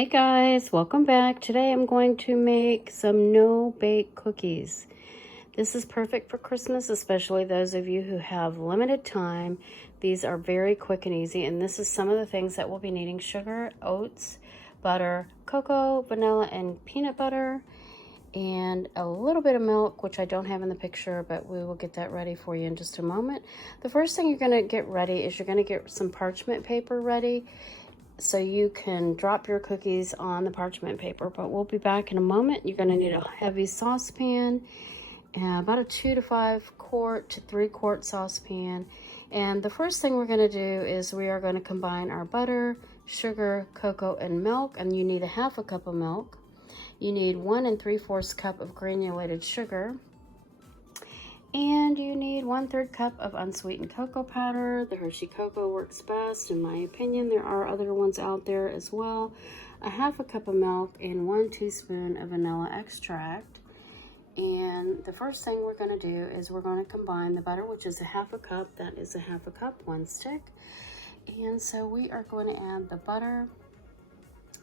Hey guys, welcome back. Today I'm going to make some no-bake cookies. This is perfect for Christmas, especially those of you who have limited time. These are very quick and easy, and this is some of the things that we'll be needing: sugar, oats, butter, cocoa, vanilla, and peanut butter, and a little bit of milk, which I don't have in the picture, but we will get that ready for you in just a moment. The first thing you're going to get ready is you're going to get some parchment paper ready, so you can drop your cookies on the parchment paper. But we'll be back in a moment. You're going to need a heavy saucepan, about a 2 to 5 quart to 3 quart saucepan. And the first thing we're going to do is we are going to combine our butter, sugar, cocoa, and milk. And you need a half a cup of milk. You need 1 3/4 cup of granulated sugar. And you need 1/3 cup of unsweetened cocoa powder. The Hershey Cocoa works best, in my opinion. There are other ones out there as well. A half a cup of milk and 1 teaspoon of vanilla extract. And the first thing we're going to do is we're going to combine the butter, which is a half a cup. That is a half a cup, 1 stick. And so we are going to add the butter,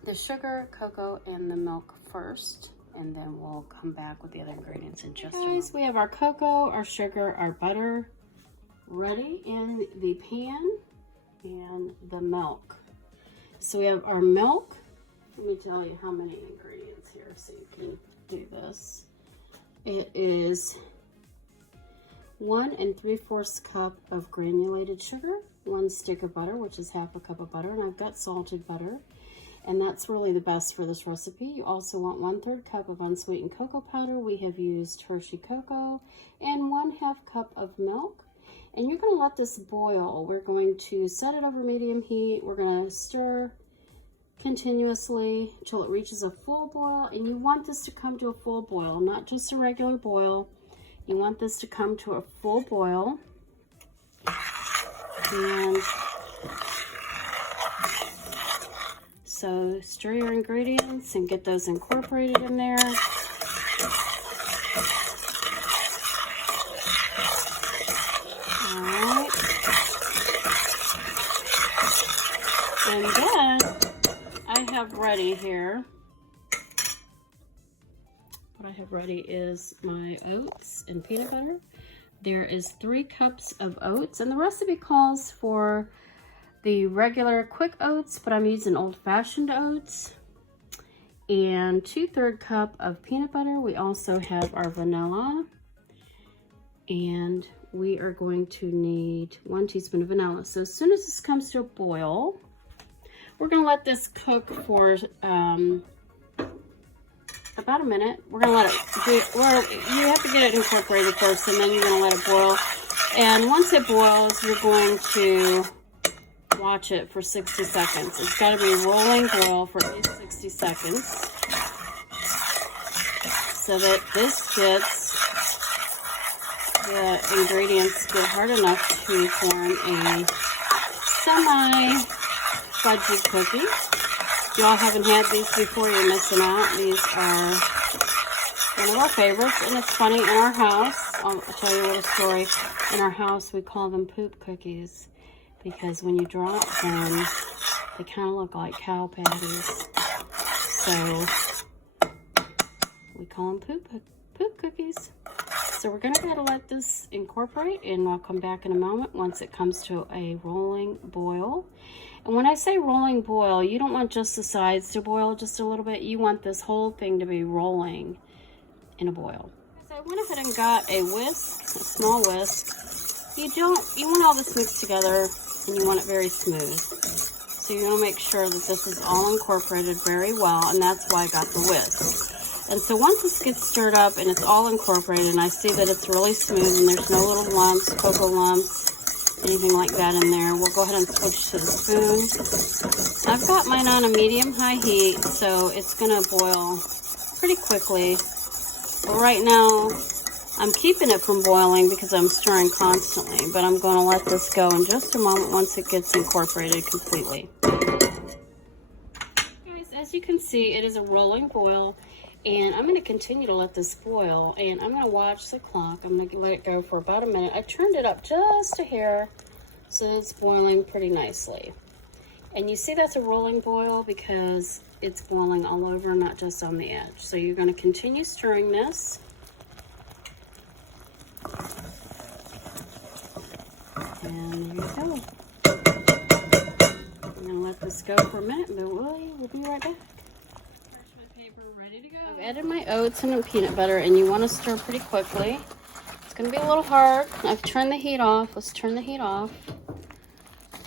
the sugar, cocoa, and the milk first. And then we'll come back with the other ingredients in just a moment. We have our cocoa, our sugar, our butter ready in the pan, and the milk. So we have our milk. Let me tell you how many ingredients here so you can do this. It is 1 3/4 cup of granulated sugar, 1 stick of butter, which is half a cup of butter, and I've got salted butter. And that's really the best for this recipe. You also want 1/3 cup of unsweetened cocoa powder. We have used Hershey Cocoa, and 1/2 cup of milk. And you're going to let this boil. We're going to set it over medium heat. We're going to stir continuously until it reaches a full boil. And you want this to come to a full boil, not just a regular boil. You want this to come to a full boil. And so stir your ingredients and get those incorporated in there. All right. And then I have ready here, what I have ready is my oats and peanut butter. There is 3 cups of oats, and the recipe calls for the regular quick oats, but I'm using old-fashioned oats. And 2/3 cup of peanut butter. We also have our vanilla, and we are going to need 1 teaspoon of vanilla. So as soon as this comes to a boil, we're going to let this cook for about a minute. We're going to let it you have to get it incorporated first, and then you're going to let it boil. And once it boils, you're going to watch it for 60 seconds. It's got to be rolling boil for at least 60 seconds so that the ingredients get hard enough to form a semi-fudgy cookie. If y'all haven't had these before, you're missing out. These are one of our favorites, and it's funny, in our house, I'll tell you a little story. In our house, we call them poop cookies, because when you drop them, they kind of look like cow patties. So we call them poop cookies. So we're going to go ahead and let this incorporate, and I'll come back in a moment once it comes to a rolling boil. And when I say rolling boil, you don't want just the sides to boil just a little bit. You want this whole thing to be rolling in a boil. So I went ahead and got a whisk, a small whisk. You want all this mixed together, and you want it very smooth. So you want to make sure that this is all incorporated very well, and that's why I got the whisk. And so once this gets stirred up and it's all incorporated, and I see that it's really smooth and there's no little lumps, cocoa lumps, anything like that in there, we'll go ahead and switch to the spoon. I've got mine on a medium-high heat, so it's going to boil pretty quickly. But right now, I'm keeping it from boiling because I'm stirring constantly, but I'm going to let this go in just a moment once it gets incorporated completely. Guys, as you can see, it is a rolling boil, and I'm going to continue to let this boil, and I'm going to watch the clock. I'm going to let it go for about a minute. I turned it up just a hair so it's boiling pretty nicely. And you see that's a rolling boil because it's boiling all over, not just on the edge. So you're going to continue stirring this. And there you go. I'm going to let this go for a minute, but we'll be right back. Parchment paper ready to go. I've added my oats and peanut butter, and you want to stir pretty quickly. It's going to be a little hard. I've turned the heat off. Let's turn the heat off.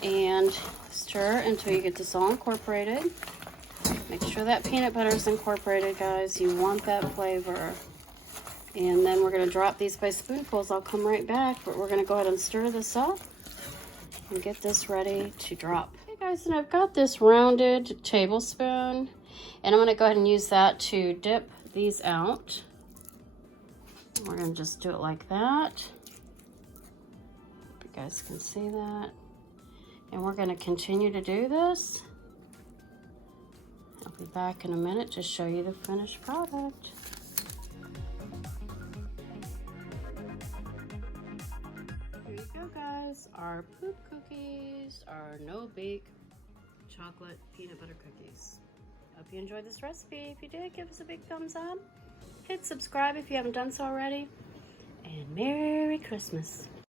And stir until you get this all incorporated. Make sure that peanut butter is incorporated, guys. You want that flavor. And then we're going to drop these by spoonfuls. I'll come right back, but we're going to go ahead and stir this up and get this ready to drop. Okay, guys, and I've got this rounded tablespoon, and I'm going to go ahead and use that to dip these out. We're going to just do it like that. Hope you guys can see that. And we're going to continue to do this. I'll be back in a minute to show you the finished product. Here you go, guys. Our poop cookies, our no-bake chocolate peanut butter cookies. Hope you enjoyed this recipe. If you did, give us a big thumbs up. Hit subscribe if you haven't done so already. And Merry Christmas.